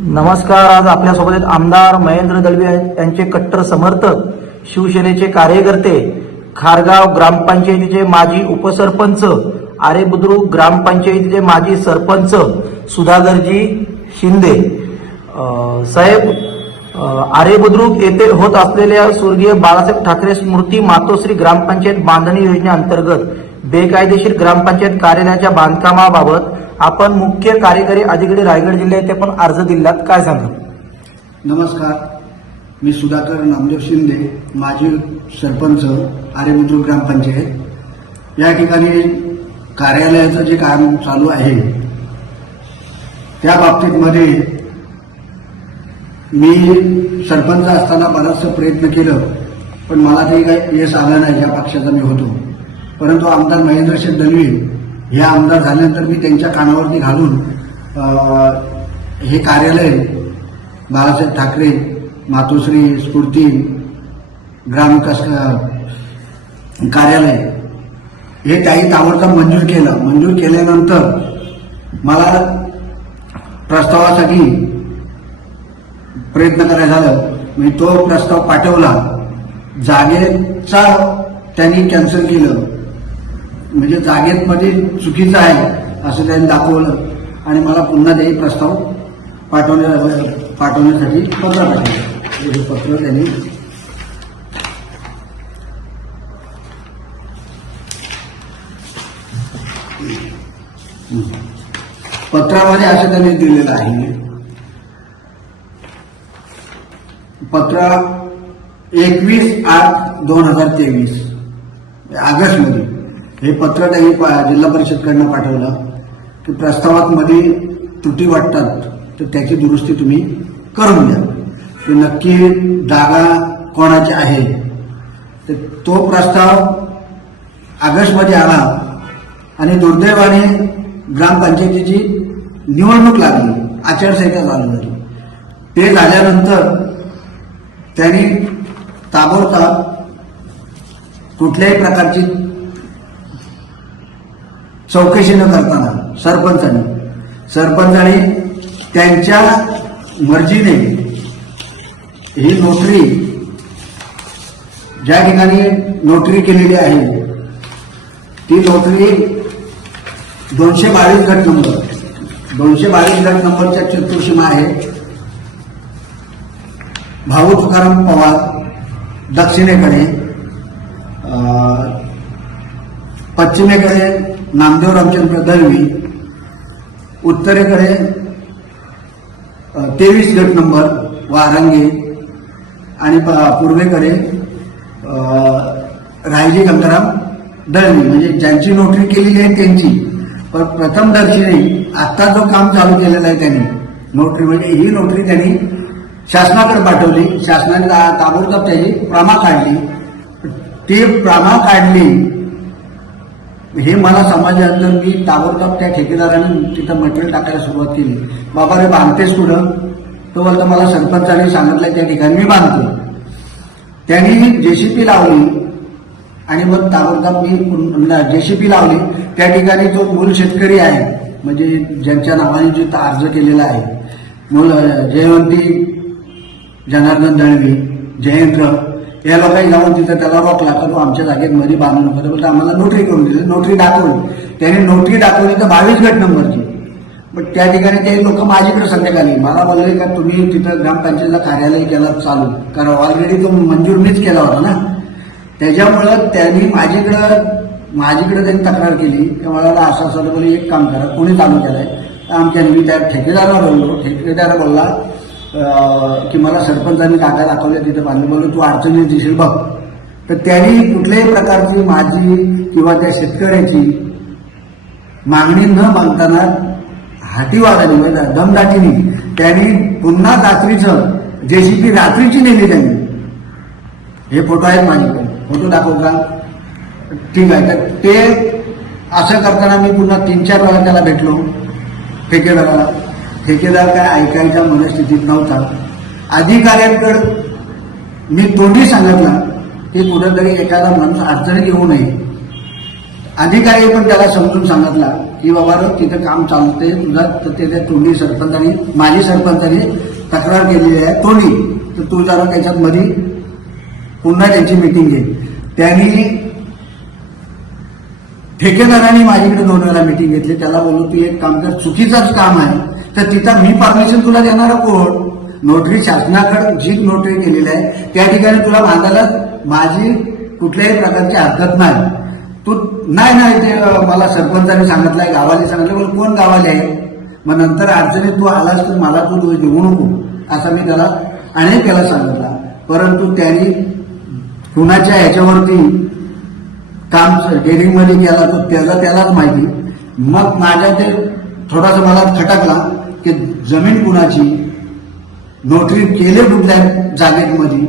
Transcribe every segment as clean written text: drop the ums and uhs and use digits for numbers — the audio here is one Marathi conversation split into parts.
नमस्कार. आज आपल्यासोबत आहेत आमदार महेंद्र दळवी यांचे कट्टर समर्थक, शिवसेनेचे कार्यकर्ते, खारगाव ग्रामपंचायतीचे माजी उपसरपंच, आरे बुद्रुक ग्रामपंचायतीचे माजी सरपंच सुधाकरजी शिंदे साहेब. आरे बुद्रुक येथे होत असलेल्या स्वर्गीय बाळासाहेब ठाकरे स्मृती मातोश्री ग्रामपंचायत बांधणी योजनेअंतर्गत बेकायदेशीर ग्रामपंचायत कार्यालयाच्या बांधकामाबाबत आपण मुख्य कार्यकारी अधिकारी रायगड जिल्हा येथे पण अर्ज दिलात, काय सांगा? नमस्कार, मी सुधाकर नामदेव शिंदे, माजी सरपंच, आरे बुद्रुक ग्रामपंचायत. या ठिकाणी कार्यालयाचं जे काम चालू आहे त्या बाबतीमध्ये मी सरपंच असताना बराचसा प्रयत्न केलं, पण मला ते काही यश आलं नाही. ज्या पक्षाचा मी होतो, परंतु आमदार महेंद्रशेठ दळवी हे आमदार झाल्यानंतर मी त्यांच्या कानावरती घालून हे कार्यालय बाळासाहेब ठाकरे मातोश्री स्फूर्ती ग्रामविकास कार्यालय हे काही ताबडतोब मंजूर केलं. मंजूर केल्यानंतर मला प्रस्तावासाठी प्रयत्न करायला झालं. मी तो प्रस्ताव पाठवला. जागेचा त्यांनी कॅन्सल केलं, म्हणजे जागेत मध्ये चुकीचं आहे असं त्यांनी दाखवलं आणि मला पुन्हा ते प्रस्ताव पाठवण्यासाठी पत्र पाठवलं. हे पत्र त्यांनी पत्रामध्ये असं त्यांनी दिलेलं आहे. पत्र 21/8/2023 ऑगस्टमध्ये हे पत्र त्यांनी जिल्हा परिषदकडनं पाठवलं की प्रस्तावात मध्ये त्रुटी वाटतात तर त्याची दुरुस्ती तुम्ही करून द्या. ते नक्की जागा कोणाची आहे तर तो प्रस्ताव ऑगस्टमध्ये आला आणि दुर्दैवाने ग्रामपंचायतीची निवडणूक लागली, आचारसंहिता चालू झाली. ते झाल्यानंतर त्यांनी ताबडतोब कुठल्याही प्रकारची चौकशी न करताना सरपंचांनी त्यांच्या मर्जीने ही नोटरी ज्या ठिकाणी नोटरी केलेली आहे ती नोटरी 222 गट नंबरच्या चतुर्सीमा आहे. भाऊ तुकाराम पवार दक्षिणेकडे, पश्चिमेकडे नामदेव रामचंद्र दळवी, उत्तरेकडे 23 गट नंबर वारंगे आणि पूर्वेकडे रायजी गंगाराम दळवी, म्हणजे ज्यांची नोटरी केलेली आहे त्यांची. पण प्रथमदर्शनी आता जो काम चालू केलेलं आहे त्यांनी नोटरी, म्हणजे ही नोटरी त्यांनी शासनाकडे पाठवली. शासनाने ताबडतोब त्याची प्रमा काढली. ती प्रमा काढली हे मला समजल्यानंतर मी ताबडतोब त्या ठेकेदाराने तिथं मटेरियल टाकायला सुरुवात केली. बाबा रे बांधतेस कुठं? तो बोलतो मला सरपंचाने सांगितलं त्या ठिकाणी मी बांधतो. त्यांनी जेसीपी लावली आणि मग ताबडतोब मी जेसीपी लावली. त्या ठिकाणी जो मूल शेतकरी आहे, म्हणजे ज्यांच्या नावाने जो अर्ज केलेला आहे, मूल जयवंती जनार्दन दळवी, जयेंद्र, या लोकांनी जाऊन तिथं त्याला रोखला तर तो आमच्या जागेत मध्ये बांधू नका. बोलतो आम्हाला नोटरी करून दिली. नोटरी दाखवली. त्याने नोटरी दाखवली तर 22 गट नंबरची. पण त्या ठिकाणी ते लोक माझ्याकडे संध्याकाळी मला बोलले का तुम्ही तिथं ग्रामपंचायतीला कार्यालय केलं चालू, कारण ऑलरेडी तो मंजूर मीच केला होता ना. त्याच्यामुळं त्यांनी माझीकडे त्यांनी तक्रार केली की मला असं बोलले एक काम करा, कोणी चालू केलंय. आमच्या मी त्या ठेकेदाराला बोललो. ठेकेदार बोलला की मला सरपंचांनी जागा दाखवल्या तिथे बांधली. बोललो तू अडचणी दिसेल बघ. तर त्यांनी कुठल्याही प्रकारची माझी किंवा त्या शेतकऱ्याची मागणी न मागताना हातीवादाने म्हणजे दमदाटीने त्यांनी पुन्हा रात्रीचं जेसीपी रात्रीची नेली त्यांनी. हे फोटो आहेत माझ्याकडे, फोटो दाखवू का? ठीक आहे. तर ते असं करताना मी पुन्हा 3-4 वेळा त्याला भेटलो ठेकेदाराला. ठेकेदार काय ऐकायच्या मनस्थितीत नव्हता. अधिकाऱ्यांकडे मी तोंडी सांगितलं की कुठेतरी एखादा माणूस अडचणीत येऊ नये. अधिकारी पण त्याला समजून सांगितला की बाबा रे तिथं काम चालतंय तुझा, तर तिथे तोंडी सरपंचानी, माजी सरपंचानी तक्रार केलेली आहे तोंडी, तर तू जरा त्याच्यात मध्ये पुन्हा त्यांची मिटिंग घे. त्यांनी ठेकेदारांनी माझ्याकडे 2 वेळा मिटिंग घेतली. त्याला बोललो तू एक काम कर, चुकीचंच काम आहे तर तिथं मी परमिशन तुला देणार कोण? नोटरी शासनाकडे जी नोटरी केलेली आहे त्या ठिकाणी तुला बांधायला माझी कुठल्याही प्रकारची हरकत नाही. तू नाही ते मला सरपंचाने सांगितलंय, गावाने सांगितलं. बोल कोण गावाले आहे? मग नंतर अडचणीत तू आलास तर मला तू देऊ नको असं मी त्याला अनेक वेळा सांगितला. परंतु त्यांनी कुणाच्या ह्याच्यावरती काम डेअरिंगमध्ये केला तो त्यालाच माहिती. मग माझ्या ते थोडासा मला खटकला की जमीन कुणाची, नोटरी केले कुठल्या जागेमध्ये.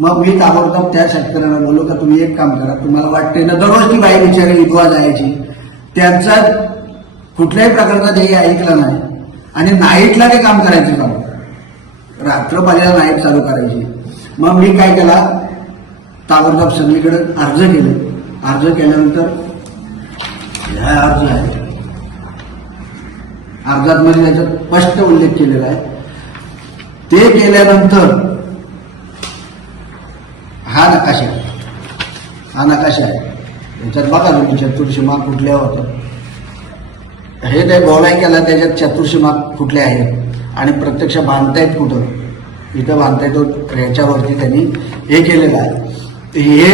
मग मी ताबडतोब त्या शेतकऱ्यांना बोललो का तुम्ही एक काम करा, तुम्हाला वाटते ना दररोज ती बाई बिचारी विधवा जायची, त्यांचा कुठल्याही प्रकारचा ध्येय ऐकला नाही आणि नाईटला ते काम करायचे चालू, रात्रपालीला नाईट चालू करायची. मग मी काय केला, ताबडतोब सगळीकडे अर्ज केले. अर्ज केल्यानंतर हा अर्ज आहे, अर्जात मध्ये त्याच्यात स्पष्ट उल्लेख केलेला आहे. ते केल्यानंतर हा नकाशा आहे. याच्यात बघा तुम्ही चतुर्सीमा कुठल्या होत्या, हे ते गोळाई केला त्याच्यात चतुर्सीमा कुठल्या आहेत आणि प्रत्यक्ष बांधतायत कुठं, इथं बांधतायत ह्याच्यावरती त्यांनी हे केलेलं आहे. हे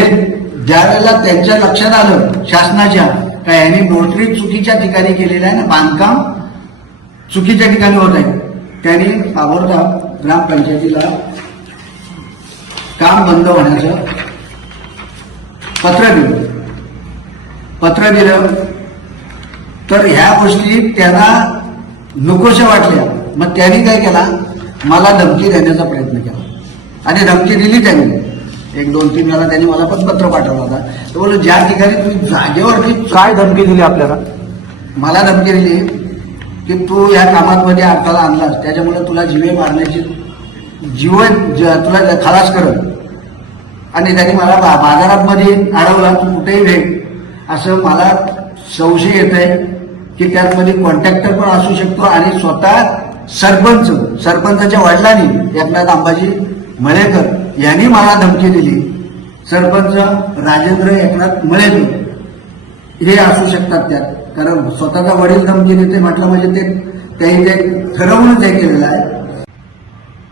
ज्या वेळेला त्यांच्या लक्षात आलं शासनाच्या का यांनी नोटरी चुकीच्या ठिकाणी केलेलं आहे ना, बांधकाम चुकीच्या ठिकाणी होत आहे, त्यांनी ताबडतोब ग्रामपंचायतीला काम बंद होण्याचं पत्र दिलं. तर ह्या गोष्टी त्यांना नकोशा वाटल्या. मग त्यांनी काय केला, मला धमकी देण्याचा प्रयत्न केला आणि धमकी दिली त्यांनी. 1-2-3 वेळा त्यांनी मला पण पत्र पाठवलं होता. तर बोललो ज्या ठिकाणी तुम्ही जागेवरती काय धमकी दिली आपल्याला? मला धमकी दिली की तू या कामांमध्ये अडथळा आणलास त्याच्यामुळे तुला जीवे मारण्याची तुला खलास करत. आणि त्यांनी मला बाजारात मध्ये अडवला, तू कुठेही भेट असं मला संशय येत आहे की त्यामध्ये कॉन्ट्रॅक्टर पण असू शकतो आणि स्वतः सरपंचाच्या वडिलांनी एकनाथ अंबाजी मळेकर यांनी मला धमकी दिली. सरपंच राजेंद्र एकनाथ मळेकर हे असू शकतात त्यात, कारण स्वतःचा वडील धमकी देते म्हटलं म्हणजे ते ठरवूनच हे केलेलं आहे.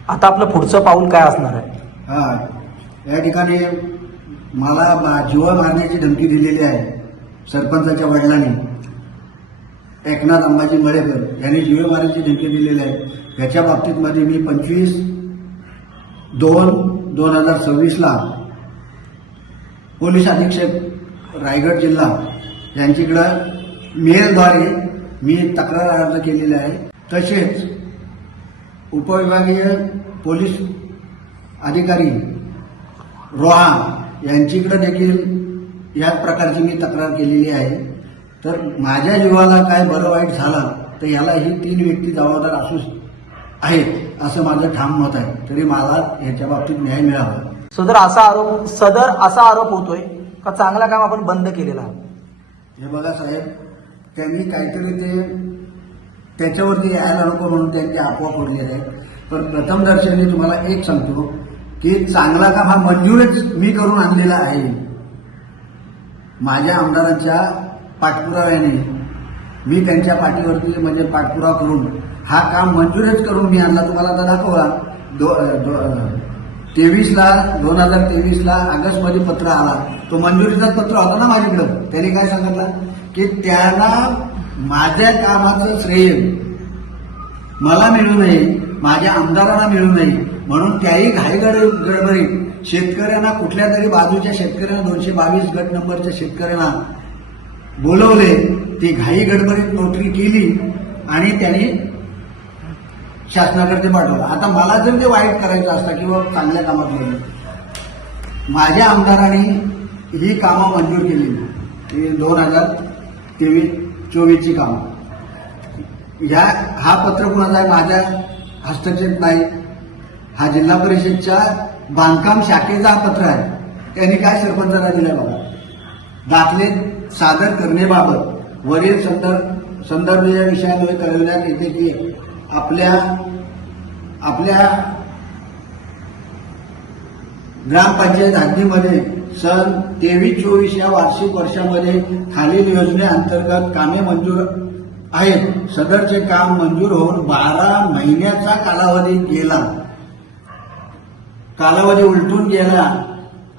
आता आपलं पुढचं पाऊल काय असणार आहे? हा, या ठिकाणी मला जीव मारण्याची धमकी दिलेली आहे सरपंचाच्या वडिलांनी. एकनाथ अंबाजी मळेकर यांनी जीव मारण्याची धमकी दिलेली आहे. याच्या बाबतीत मध्ये मी 25/2/2026 पोलीस अधीक्षक रायगड जिल्हा यांच्याकडं मेलद्वारे मी तक्रार अर्ज केलेला आहे. तसेच उपविभागीय पोलीस अधिकारी रोहा यांच्याकडे देखील याच प्रकारची मी तक्रार केलेली आहे. तर माझ्या जीवाला काय बरं वाईट झालं तर याला ही 3 व्यक्ती जबाबदार असू आहेत असं माझं ठाम मत आहे. तरी मला ह्याच्या बाबतीत न्याय मिळावा. सदर असा आरोप होतोय का चांगलं काम आपण बंद केलेलं आहे? हे बघा साहेब, त्यांनी काहीतरी त्याच्यावरती यायला नको म्हणून त्यांची अफवा फोडलेली आहे. पण प्रथम दर्शनी तुम्हाला एक सांगतो की चांगला काम हा मंजूरच मी करून आणलेला आहे. माझ्या आमदारांच्या पाठपुराव्याने मी त्यांच्या पाठीवरती म्हणजे पाठपुरावा करून हा काम मंजूरच करून मी आणला. तुम्हाला आता दाखवा 2023 ऑगस्टमध्ये पत्र आला, तो मंजुरीचाच पत्र होता ना माझ्याकडं. त्यांनी काय सांगितलं की त्यांना माझ्या कामाचं श्रेय मला मिळू नये, माझ्या आमदारांना मिळू नये म्हणून त्याही गडबडीत शेतकऱ्यांना कुठल्या तरी बाजूच्या शेतकऱ्यांना 222 गट नंबरच्या शेतकऱ्यांना बोलवले. ती घाई गडबडीत नोटरी केली आणि त्यांनी शासनाकडे पाठवलं. आता मला जर ते वाईट करायचं असतं किंवा चांगल्या कामात बोललं, माझ्या आमदारांनी ही कामं मंजूर केली 2023-24ची कामं. हा पत्र कुणाचा आहे? माझ्या हस्तक्षेप नाही. हा जिल्हा परिषदच्या बांधकाम शाखेचा हा पत्र आहे. त्यांनी काय सरपंचाला दिलंय बघा, दाखले सादर करण्याबाबत वरील सदर संदर्भ या विषयामध्ये कळविण्यात येते की आपल्या ग्रामपंचायत हद्दीमध्ये सन 23-24 या वार्षिक वर्षामध्ये खालील योजनेअंतर्गत कामे मंजूर आहेत. सदरचे काम मंजूर होऊन 12 महिन्याचा कालावधी उलटून गेला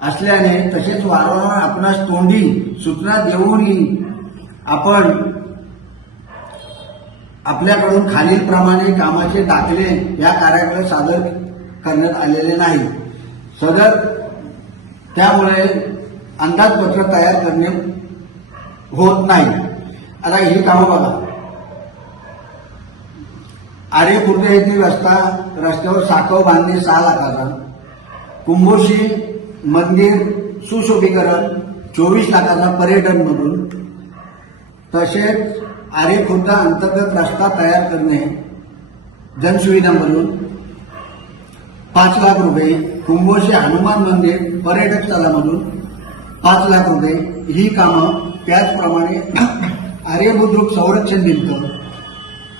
असल्याने तसेच वारंवार आपणास तोंडी सूचना देऊनही आपण आपल्याकडून खालीलप्रमाणे कामाचे दाखले या कार्याकडे सादर करण्यात आलेले नाही. त्यामुळे अंदाजपत्र तयार करणे होत नाही. आता ही कामं बघा. आरे खुर्द येथील रस्त्यावर साखव बांधणी 6 लाखाचा, कुंभोशी मंदिर सुशोभीकरण 24 लाखाचा पर्यटन मधून, तसेच आरे खुर्द अंतर्गत रस्ता तयार करणे जनसुविधामधून 5 लाख रुपये, कुंभोशी हनुमान मंदिर पर्यटक स्थळामधून 5 लाख रुपये ही कामं, त्याचप्रमाणे आरे बुद्रुक संरक्षण भिंत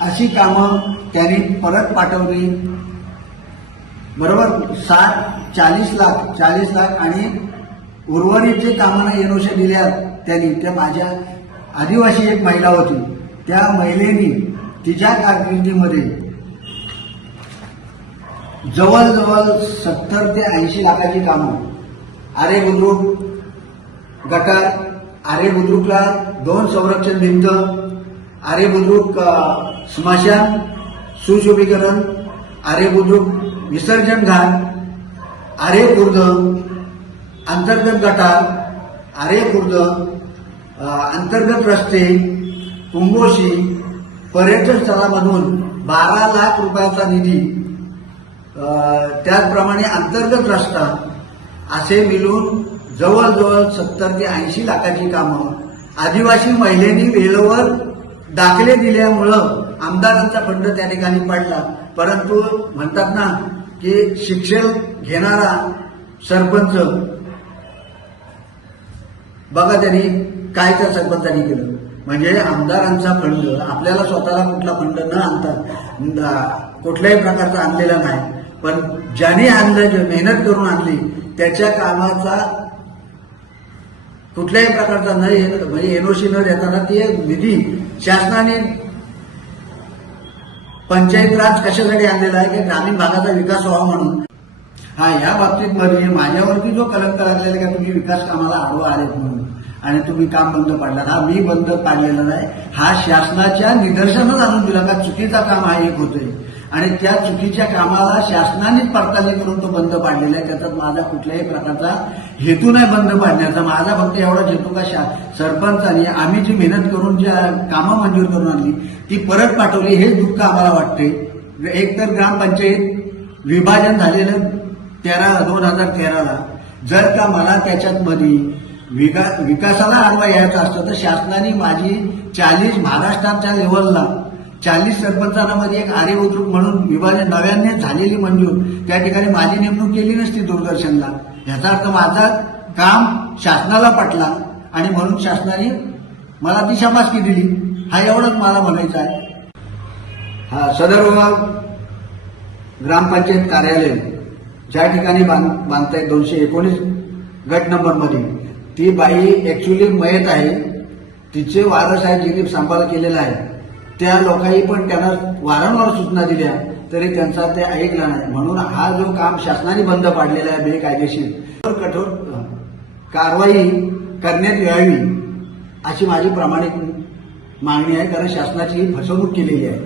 अशी कामं त्यांनी परत पाठवली. बरोबर 40 लाख आणि उर्वरित जे कामांना एनओसी दिल्या त्यांनी, त्या माझ्या आदिवासी एक महिला होती, त्या महिलेनी तिच्या कारकिर्दीमध्ये जवळजवळ 70 ते 80 लाखाची कामं, आरे बुद्रुक गटार, आरे बुद्रुकला 2 संरक्षण भिंत, आरे बुद्रुक स्मशान सुशोभीकरण, आरे बुद्रुक विसर्जन घाट, आरे खुर्द अंतर्गत गटार, आरे खुर्द अंतर्गत रस्ते, कुंभोशी पर्यटन स्थळामधून 12 लाख रुपयाचा निधी, त्याचप्रमाणे अंतर्गत रस्ता असे मिळून जवळजवळ 70 ते 80 लाखाची कामं आदिवासी महिलांनी वेळेवर दाखले दिल्यामुळं आमदारांचा फंड त्या ठिकाणी पडला. परंतु म्हणतात ना की शिक्षण घेणारा सरपंच बघा त्यांनी काय त्या सरपंचांनी केलं, म्हणजे आमदारांचा फंड आपल्याला स्वतःला कुठला फंड न आणता कुठल्याही प्रकारचा आणलेला नाही, पण ज्याने आणलं मेहनत करून आणली त्याच्या कामाचा कुठल्याही प्रकारचा म्हणजे एनओसी न देताना ते निधी शासनाने पंचायत राज कशासाठी आणलेला आहे की ग्रामीण भागाचा विकास व्हावा म्हणून. या बाबतीत मध्ये माझ्यावरती जो कलंक लागलेला आहे की तुम्ही विकास कामाला आडवा आलेत म्हणून आणि तुम्ही काम बंद पाडला, मी बंद पाडलेला नाही. हा शासनाच्या निदर्शनात आणून दिला का चुकीचा काम हा एक होतोय आणि त्या चुकीच्या कामाला शासनानेच पडताळणी करून तो बंद पाडलेला आहे. त्याच्यात माझा कुठल्याही प्रकारचा हेतू नाही बंद पाडण्याचा. माझा फक्त एवढाच हेतू का सरपंचांनी आम्ही जी मेहनत करून ज्या कामं मंजूर करून आणली ती परत पाठवली, हेच दुःख आम्हाला वाटते. एक तर ग्रामपंचायत विभाजन झालेलं 2013ला, जर का मला त्याच्यात मध्ये विकासाला आडवा यायचा असतं तर शासनाने माझी 40 महाराष्ट्राच्या लेवलला 40 सरपंचांमध्ये एक आरे बुद्रुक म्हणून विभाजन नव्याने झालेली मंजूर त्या ठिकाणी माझी नेमणूक केली नसती दूरदर्शनला. याचा अर्थ माझा काम शासनाला पटला आणि म्हणून शासनाने मला ती शाबासकी दिली. हा एवढंच मला म्हणायचं आहे. सदर ग्रामपंचायत कार्यालय ज्या ठिकाणी बांधतायत 219 गट नंबर मध्ये, ती बाई ऍक्च्युली मयत आहे, तिचे वारस आहे जिने सांभाळ केलेला आहे. त्या लोकांनी पण त्यांना वारंवार सूचना दिल्या तरी त्यांचा ते ऐकला नाही. म्हणून हा जो काम शासनाने बंद पाडलेला आहे बेकायदेशीर, कठोर कारवाई करण्यात यावी अशी माझी प्रामाणिक मागणी आहे, कारण शासनाची ही फसवणूक केलेली आहे.